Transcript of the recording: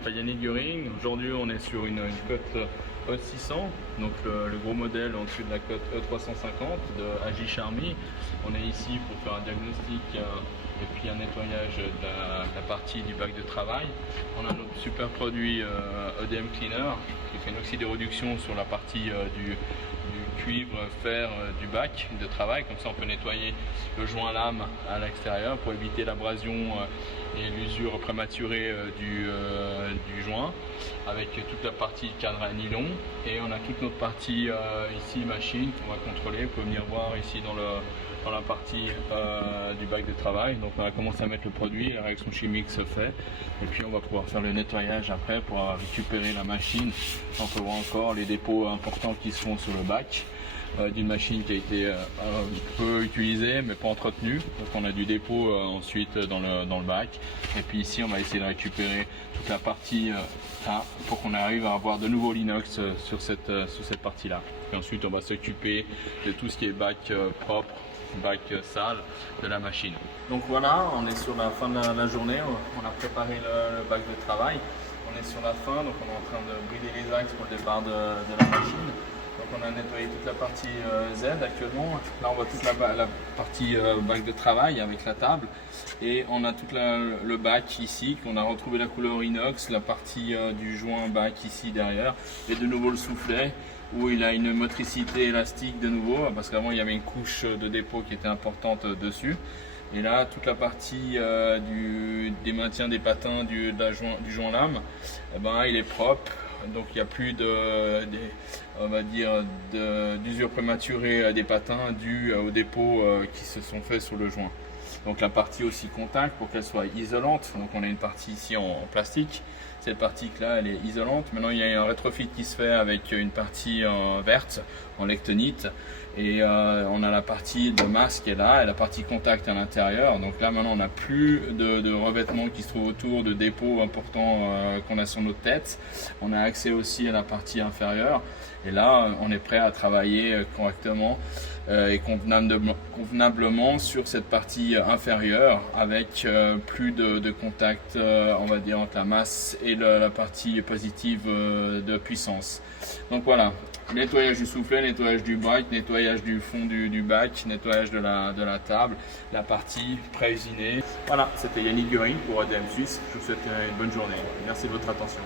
m'appelle Yannick Göring. Aujourd'hui, on est sur une cote E600, donc le gros modèle au-dessus de la cote E350 de AJ Charmy. On est ici pour faire un diagnostic et puis un nettoyage de la partie du bac de travail. On a notre super produit EDM Cleaner qui fait une oxydoréduction sur la partie du cuivre, fer du bac de travail. Comme ça, on peut nettoyer le joint lame à l'extérieur pour éviter l'abrasion et l'usure prématurée du joint, avec toute la partie cadre à nylon. Et on a toute notre partie ici machine qu'on va contrôler. Vous pouvez venir voir ici dans la partie du bac de travail. Donc on va commencer à mettre le produit, la réaction chimique se fait et puis on va pouvoir faire le nettoyage après pour récupérer la machine. On peut voir encore les dépôts importants qui se font sur le bac d'une machine qui a été peu utilisée mais pas entretenue. Donc on a du dépôt ensuite dans le bac, et puis ici on va essayer de récupérer toute la partie là pour qu'on arrive à avoir de nouveau l'inox sur cette partie là. Et ensuite on va s'occuper de tout ce qui est bac propre, bac sale de la machine. Donc voilà, on est sur la fin de la journée, on a préparé le bac de travail, on est sur la fin, donc on est en train de brider les axes pour le départ de la machine. Donc on a nettoyé toute la partie Z actuellement. Là on voit toute la partie bac de travail avec la table, et on a tout le bac ici qu'on a retrouvé la couleur inox, la partie du joint bac ici derrière, et de nouveau le soufflet où il a une motricité élastique de nouveau parce qu'avant il y avait une couche de dépôt qui était importante dessus. Et là toute la partie des maintiens des patins du joint lame, il est propre. Donc il n'y a plus d'usure prématurée des patins due aux dépôts qui se sont faits sur le joint. Donc la partie aussi contact pour qu'elle soit isolante. Donc on a une partie ici en plastique. Cette partie là elle est isolante. Maintenant il y a un rétrofit qui se fait avec une partie verte en lectonite. Et on a la partie de masse qui est là et la partie contact à l'intérieur. Donc là maintenant on n'a plus de revêtement qui se trouve autour, de dépôts importants qu'on a sur notre tête. On a accès aussi à la partie inférieure. Et là on est prêt à travailler correctement et convenablement sur cette partie inférieure avec plus de contact on va dire entre la masse et la partie positive de puissance. Donc voilà, nettoyage du soufflet, nettoyage du bac, nettoyage du fond du bac, nettoyage de la table, la partie pré-usinée. Voilà, c'était Yannick Göring pour EDM Suisse. Je vous souhaite une bonne journée. Merci de votre attention.